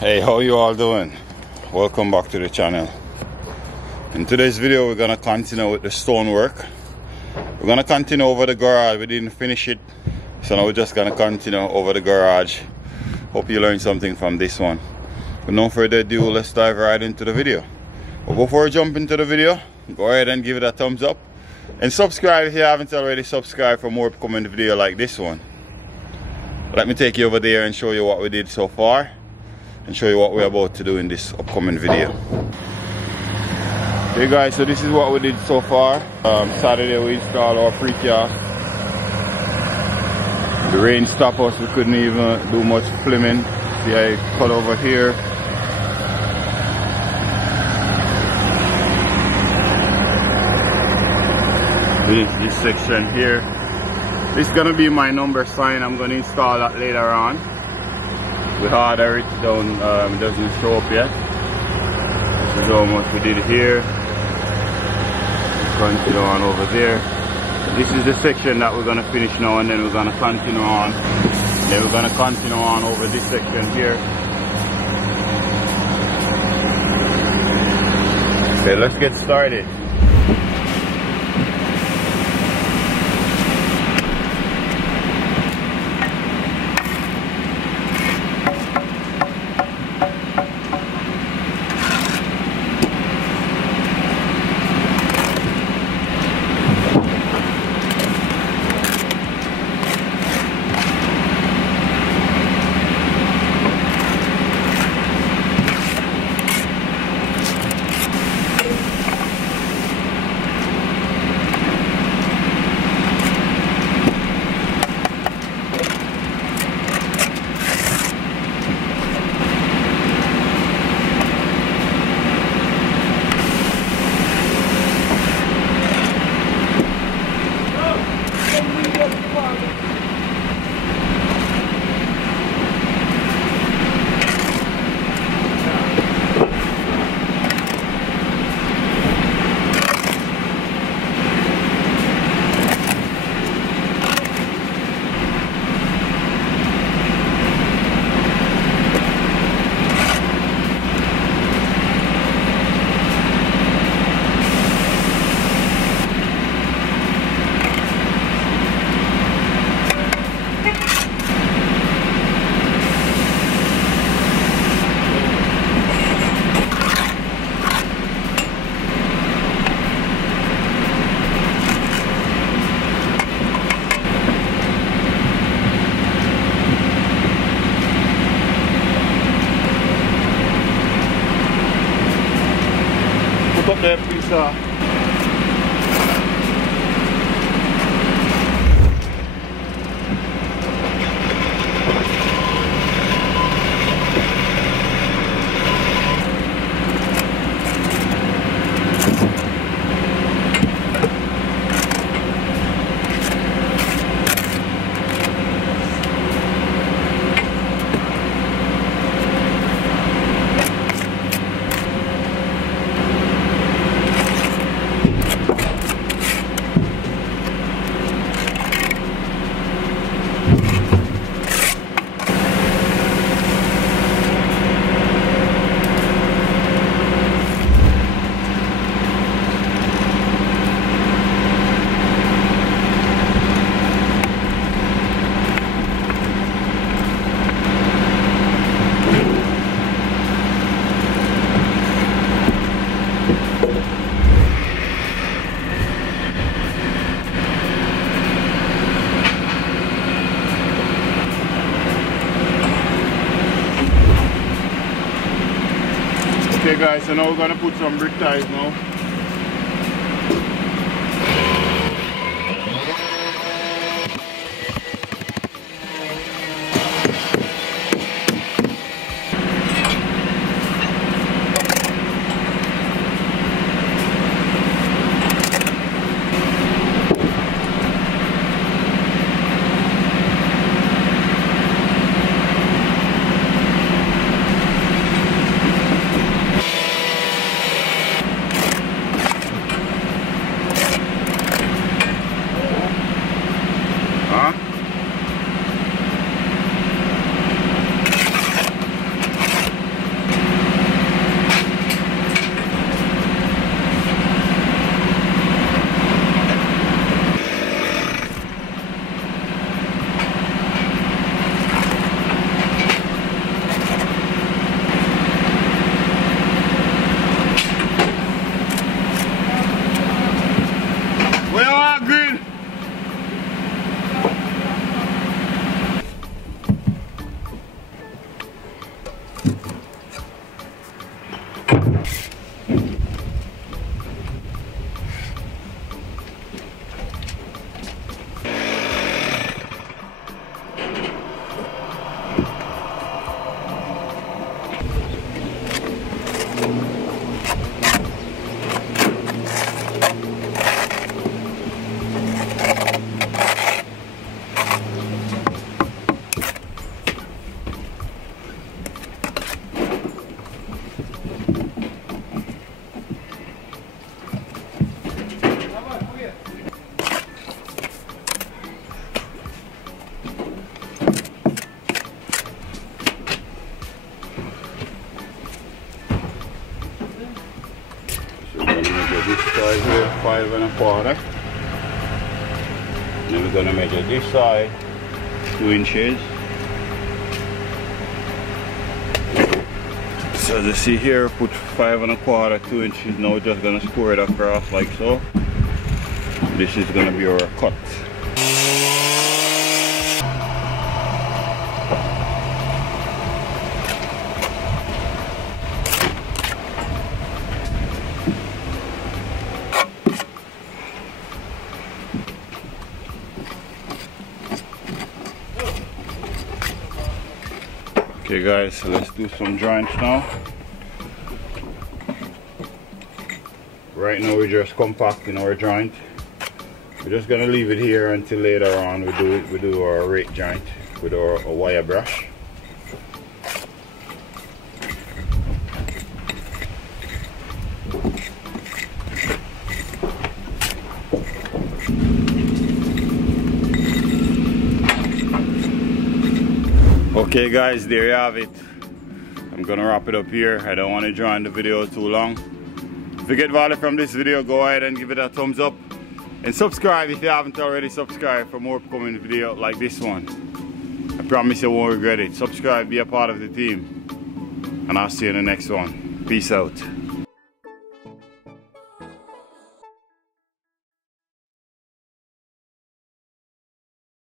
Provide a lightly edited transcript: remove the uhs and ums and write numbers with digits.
Hey, how you all doing? Welcome back to the channel. In today's video we're gonna continue with the stonework. We're gonna continue over the garage. We didn't finish it, so now we're just gonna continue over the garage. Hope you learned something from this one. But no further ado, let's dive right into the video. But before we jump into the video, go ahead and give it a thumbs up and subscribe if you haven't already subscribed for more upcoming video like this one. Let me take you over there and show you what we did so far and show you what we're about to do in this upcoming video. Hey guys, so this is what we did so far. Saturday we installed our precast. The rain stopped us, we couldn't even do much flimming. See, I cut over here. This section here. This is gonna be my number sign. I'm gonna install that later on. We ordered it down, it doesn't show up yet. This is how much we did here. Continue on over there. This is the section that we're gonna finish now, and then we're gonna continue on. Then we're gonna continue on over this section here. Okay, let's get started. Put up there, please, Okay guys, so now we're gonna put some brick ties now. size here 5 1/4. Then we're gonna measure this side 2 inches. So as you see here, put 5 1/4, 2 inches. Now we're just gonna score it across like so. This is gonna be our cut. Okay guys, so let's do some joints now. Right now we're just compacting our joint. We're just gonna leave it here until later on we do our rake joint with our wire brush. Okay guys, there you have it. I'm gonna wrap it up here. I don't want to join the video too long. If you get value from this video, go ahead and give it a thumbs up. And subscribe if you haven't already subscribed for more upcoming videos like this one. I promise you won't regret it. Subscribe, be a part of the team. And I'll see you in the next one. Peace out.